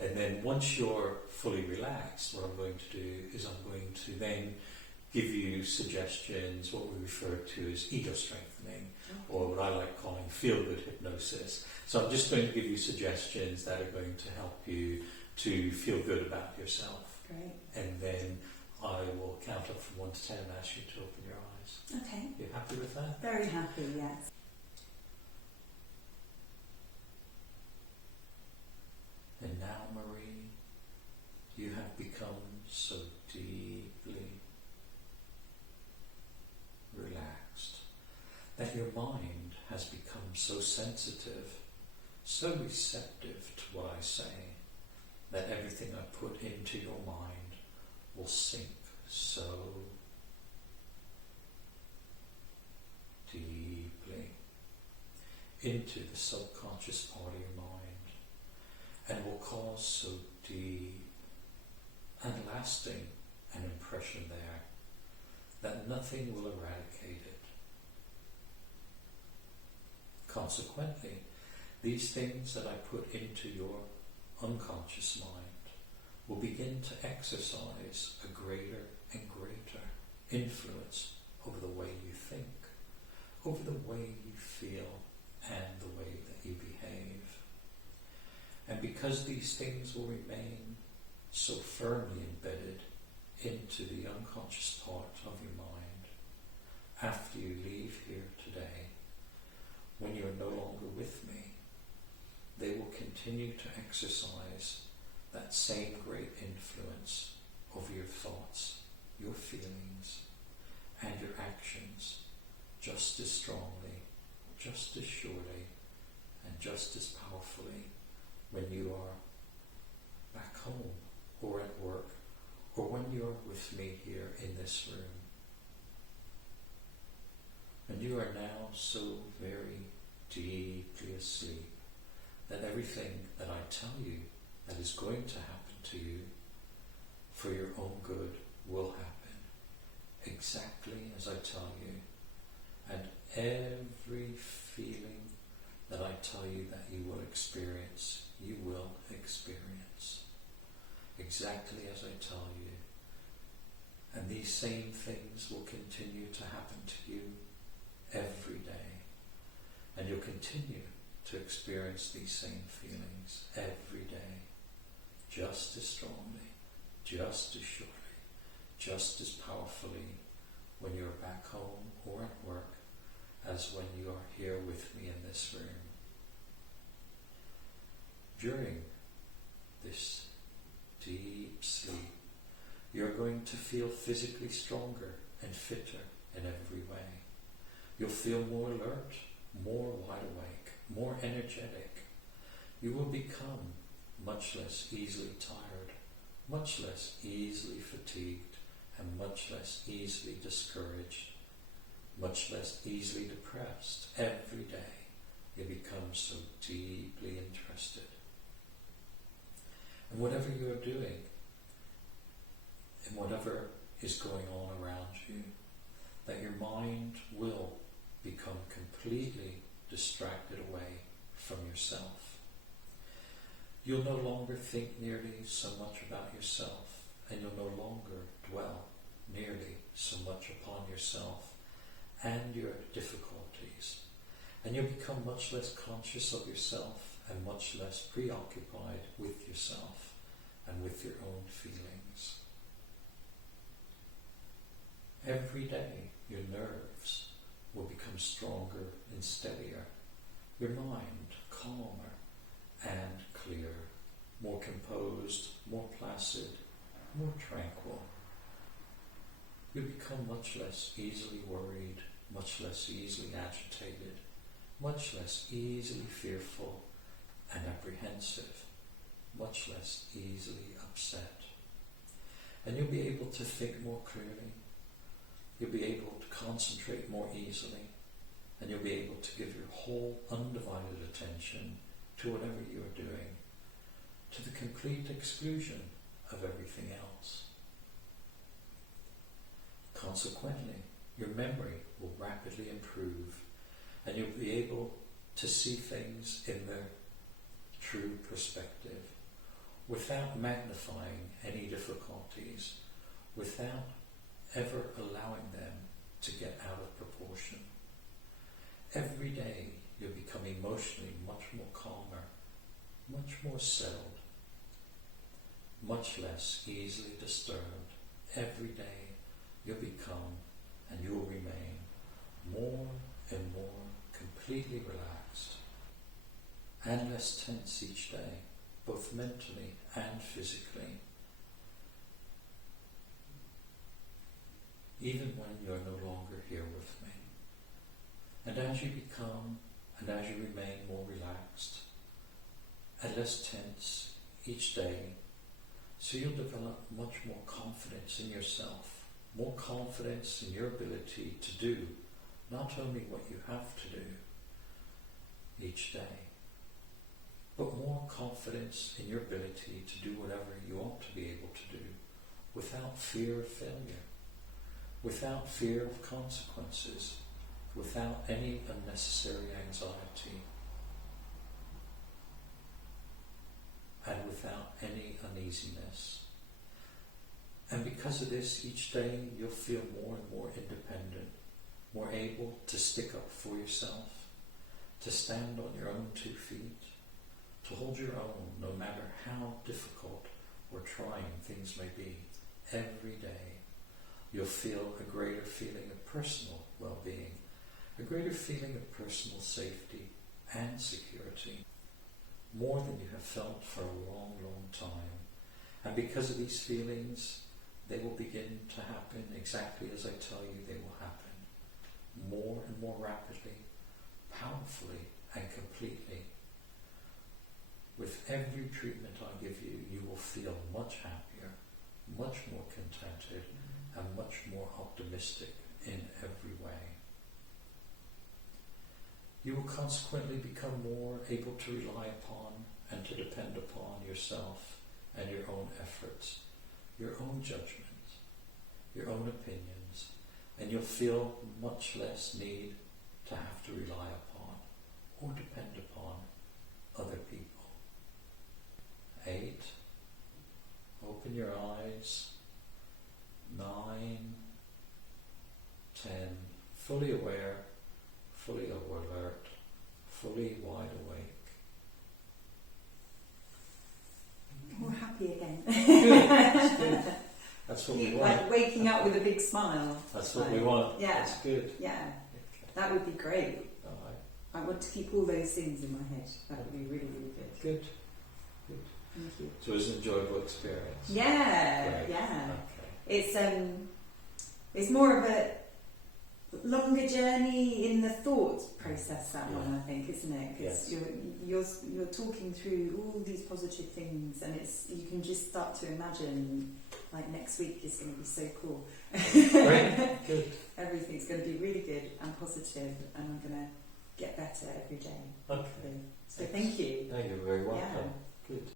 And then once you're fully relaxed, what I'm going to do is I'm going to then give you suggestions, what we refer to as ego strengthening, or what I like calling feel-good hypnosis. So I'm just going to give you suggestions that are going to help you to feel good about yourself. Great. And then I will count up from 1 to 10 and ask you to open your eyes. Okay. You happy with that? Very happy, yes. And now, Marie, you have become so deeply relaxed that your mind has become so sensitive, so receptive to what I say, that everything I put into your mind will sink so deeply into the subconscious part of your mind, and will cause so deep and lasting an impression there that nothing will eradicate it. Consequently, these things that I put into your unconscious mind will begin to exercise a greater and greater influence over the way you think, over the way you feel, and the way that you behave. And because these things will remain so firmly embedded into the unconscious part of your mind, after you leave here today, when you're no longer with me, they will continue to exercise that same great influence over your thoughts, your feelings, and your actions, just as strongly, just as surely, and just as powerfully when you are back home or at work, or when you're with me here in this room. And you are now so very deeply asleep that everything that I tell you that is going to happen to you for your own good will happen exactly as I tell you. And every feeling that I tell you that you will experience, you will experience exactly as I tell you. And these same things will continue to happen to you every day. And you'll continue to experience these same feelings every day, just as strongly, just as surely, just as powerfully when you're back home or at work as when you are here with me in this room. During this deep sleep, you're going to feel physically stronger and fitter in every way. You'll feel more alert, more wide awake, more energetic. You will become much less easily tired, much less easily fatigued, and much less easily discouraged, much less easily depressed. Every day you become so deeply interested. And whatever you're doing, and whatever is going on around you, that your mind will become completely distracted away from yourself. You'll no longer think nearly so much about yourself, and you'll no longer dwell nearly so much upon yourself and your difficulties. And you'll become much less conscious of yourself and much less preoccupied with yourself and with your own feelings. Every day your nerves will become stronger and steadier, your mind calmer and clear, more composed, more placid, more tranquil. You become much less easily worried, much less easily agitated, much less easily fearful and apprehensive, much less easily upset. And you'll be able to think more clearly. You'll be able to concentrate more easily, and you'll be able to give your whole undivided attention to whatever you are doing, to the complete exclusion of everything else. Consequently, your memory will rapidly improve, and you'll be able to see things in their true perspective, without magnifying any difficulties, without ever allowing them to get out of proportion. Every day you'll become emotionally much more calmer, much more settled, much less easily disturbed. Every day you'll become and you'll remain more and more completely relaxed and less tense each day, both mentally and physically. Even when you're no longer here with me. And as you become and as you remain more relaxed and less tense each day, so you'll develop much more confidence in yourself, more confidence in your ability to do not only what you have to do each day, but more confidence in your ability to do whatever you ought to be able to do without fear of failure, without fear of consequences, without any unnecessary anxiety, and without any uneasiness. And because of this, each day you'll feel more and more independent, more able to stick up for yourself, to stand on your own 2 feet, to hold your own no matter how difficult or trying things may be. Every day you'll feel a greater feeling of personal well-being, a greater feeling of personal safety and security, more than you have felt for a long, long time. And because of these feelings, they will begin to happen exactly as I tell you they will happen, more and more rapidly, powerfully and completely. With every treatment I give you, you will feel much happier, much more contented, and much more optimistic in every way. You will consequently become more able to rely upon and to depend upon yourself and your own efforts, your own judgment, your own opinions, and you'll feel much less need to have to rely upon or depend upon other people. 8. Open your eyes. 9. 10. Fully aware, fully alert, fully wide awake. More happy again. Good. That's good. That's what we want. Like waking up with a big smile. That's what we want. Yeah. That's good. Yeah. Okay. That would be great. All right. I want to keep all those things in my head. That would be really, really good. Good. Good. Thank you. So it was an enjoyable experience. Yeah. Great. Yeah. Okay. It's more of a longer journey in the thought process, that one, I think, isn't it? Because you're talking through all these positive things, and you can just start to imagine, like, next week is going to be so cool. Great, good. Everything's going to be really good and positive, and I'm going to get better every day. Okay. So thank you. No, you're very welcome. Yeah. Good.